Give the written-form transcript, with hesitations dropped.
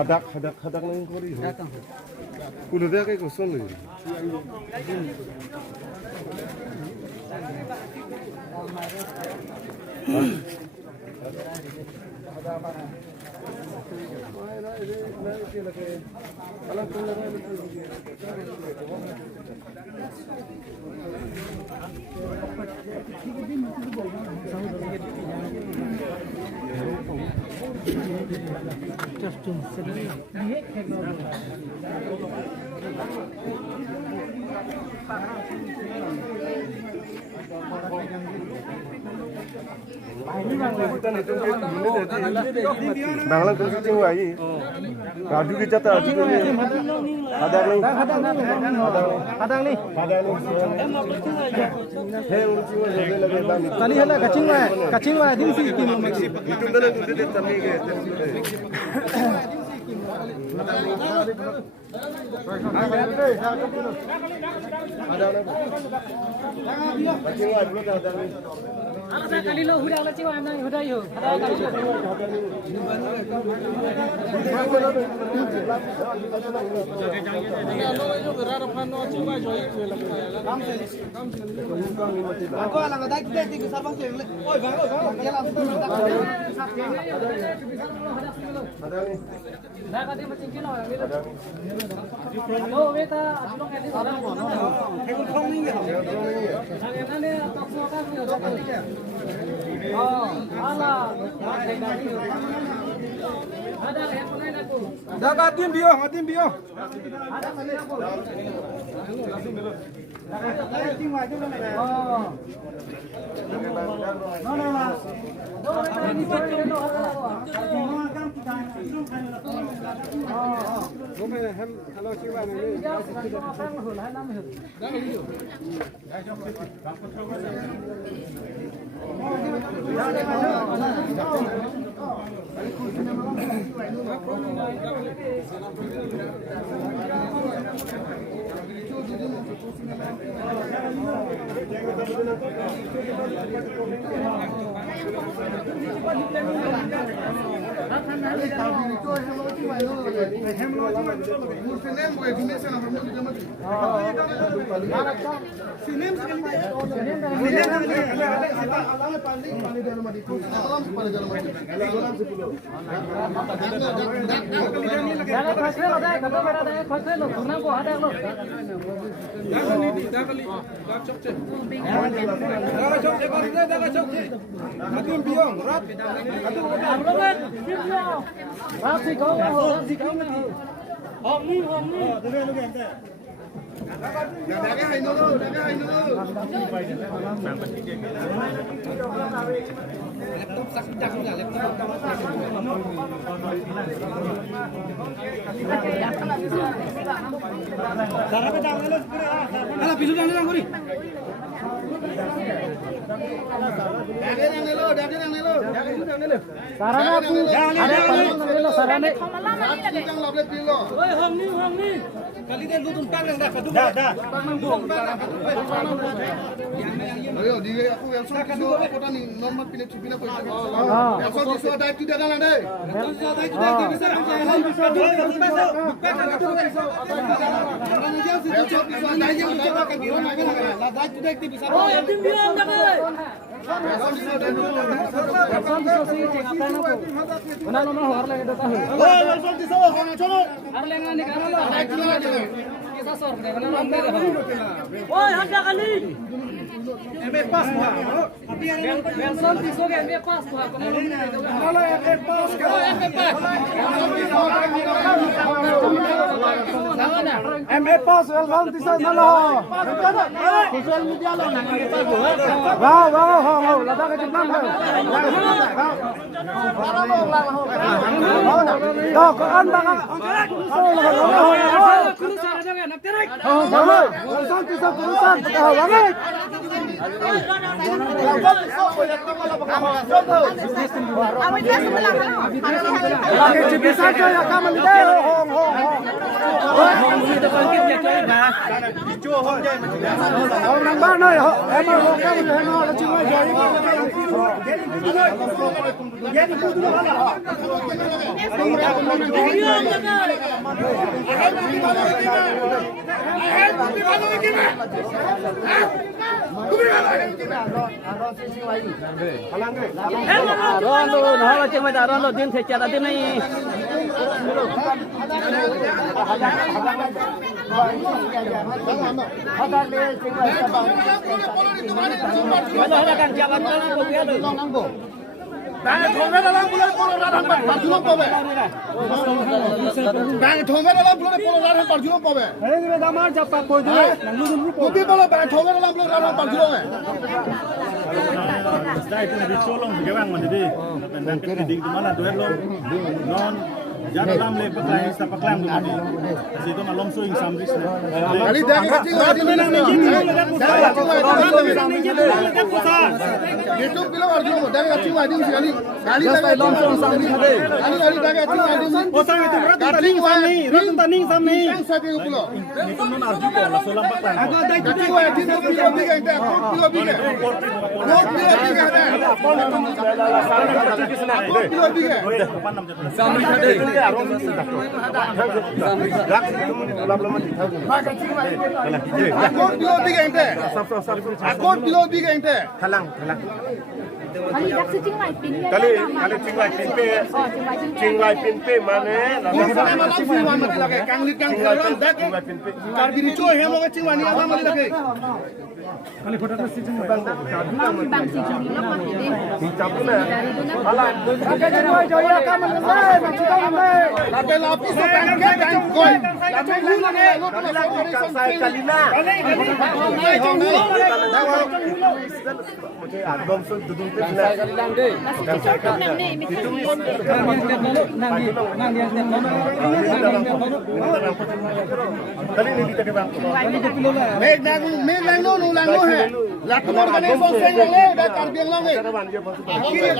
Hadak nang kori. Kudu dia kayak kosong ni. Bangla tu sih cuma ini. Raju kita tak raju ni. Ada ni. Hei, urusi mana lagi lagi. Tali hala kacing lah, din si kim. Itu dah tu dia tamik ke. Ada kali lo huda kali ciwa amna huda yo. Aku alang ada kita di sabang tu. Oi bang, dah kali macam kilo. Halo, kita belum kali orang. Hekul kong ni ke? Yang ni tak semua kan ni. Oh, alah. Ada yang mana nak tu? Dah ngatim bio. Ada kali aku. Oh. Oh, yang tim bilang jangan. Mana nomor harle itu tahu. Harle ngani karalo. Kisah sor deh, mana nomor. Woi, ada kali. MB pas buah. Benson tiso ke MB pas buah. Kalau MB pas ke MB pas. MB pas Benson tiso mana? Sosial media lo nang MB pas buah. Wow, wow, wow, lada ke jepang hai. Dah, kan bang. Kurusan ada kan? Nak terik. Oh, bagus. Benson tiso kurusan. Banget. Jangan dalam lepas lain setapak lam tu mati. Situ malam suing sambil. Kali dah kecil lagi mana ni? Itu bila arju dah kecil lagi sekali. Kali dah malam suing sambil. Kali dah kecil lagi. Oh sang itu berat taning samni, berat taning samni. Saya ke pulau. Itu non arju ko, solam paklan. Aku dah kecil lagi tu bila biga itu, bila biga. Bila biga ada. Bila biga. Sambil ada. Akor below big ente. Halang. Kali dak cing lai pin ya. Kali cing lai pin pe mana? Sana malam fuan mati lagi. Kang lit kang orang dak. Kar bini coy hem loga cing wani apa mati lagi. Kali foto tu cing bang. Bang cing ni lepas ini. Campur na. Halang. Kakak joy joy ka man lai. Macam mana? Lagi lapis tu kang koi. Lagi lu lagi. Saya kalina. Agam sun duduk tu. Masih cocok nang ni. Kali ni kita ke bang. Meg nang no lang no hai. Lakmor kane song seng le dah kar biang lang le. Kiri